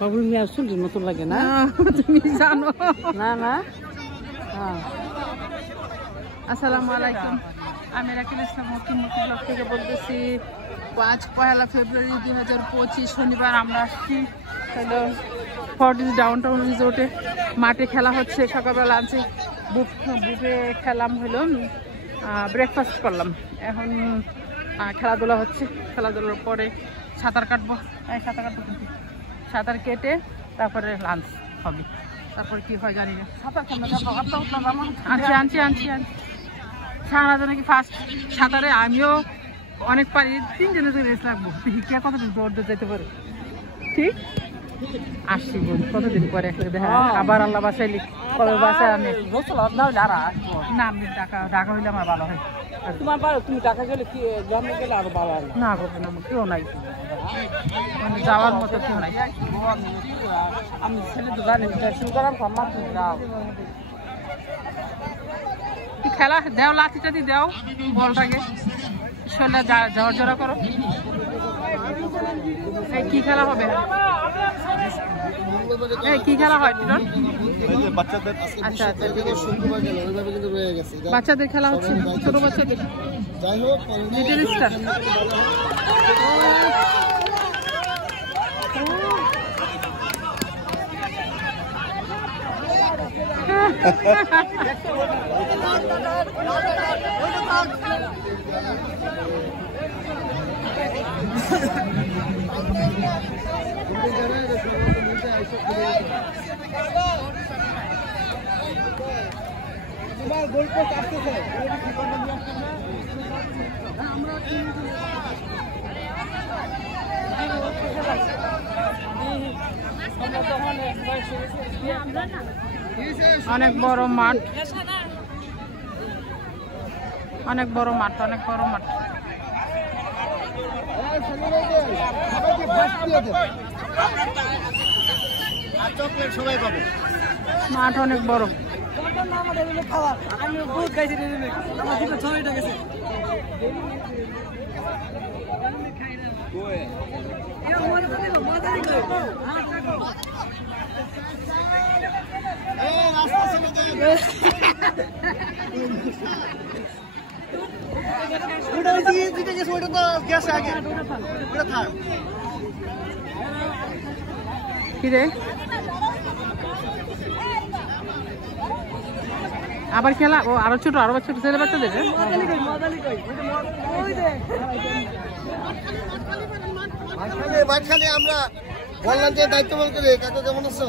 বাবুল মিয়ার চুলের মতো লাগে না? তুমি জানো না না। আসসালামু আলাইকুম, আমি রাকিল ইসলাম মুক্তি ব্লগ থেকে বলতেছি। আজ 1 ফেব্রুয়ারি 2025 শনিবার আমরা আসছি হলো ফর্টিস ডাউনটাউন রিসোর্টে। মাঠে খেলা হচ্ছে, সকালবেলা লাঞ্চে বুফে খেলাম, হলো ব্রেকফাস্ট করলাম। এখন খেলাধুলা হচ্ছে, খেলাধুলার পরে সাঁতার কাটবো। সাঁতার কেটে তারপরে লাঞ্চ হবে, তারপর কি হয় জানি না। আনছি সারা নাকি ফার্স্ট সাঁতারে আমিও অনেক পারি, 3 জনের রেস লাগবো। কে কতদিন দৌড় যেতে পারে, ঠিক আসছি বোন কতদিন পরে দেখা। আবার আল্লাহ বাসাইলি কবে বাসায় আমি না, আমি ঢাকা হইলে আমার ভালো হয়। তোমার তুমি টাকা গেলে কি জন্মে গেলে আরো ভালো হয় না করবে না, কেউ নাই, মানে যাওয়ার মতো কেউ নাই। আমি ছেলে তো জানি শুরু করার সম্মান দাও। খেলা দেও, লাঠি টাঠি দেও, বলটাকে শরীরে জড়া করো। কি খেলা হবে? কি খেলা হয়? আচ্ছা, বাচ্চাদের খেলা হচ্ছে, ছোট বাচ্চাদের। লিটল স্টার অনেক বড় মাঠ, অনেক বড় মাঠ, অনেক বড় মাঠ। মাঠ অনেক বড়। কি রে আবার খেলা? ও আরো ছোট, আরো ছোট ছেলে বাচ্চাদের। আমরা বললাম যে দায়িত্ব বল করে কাকু কেমন আছো?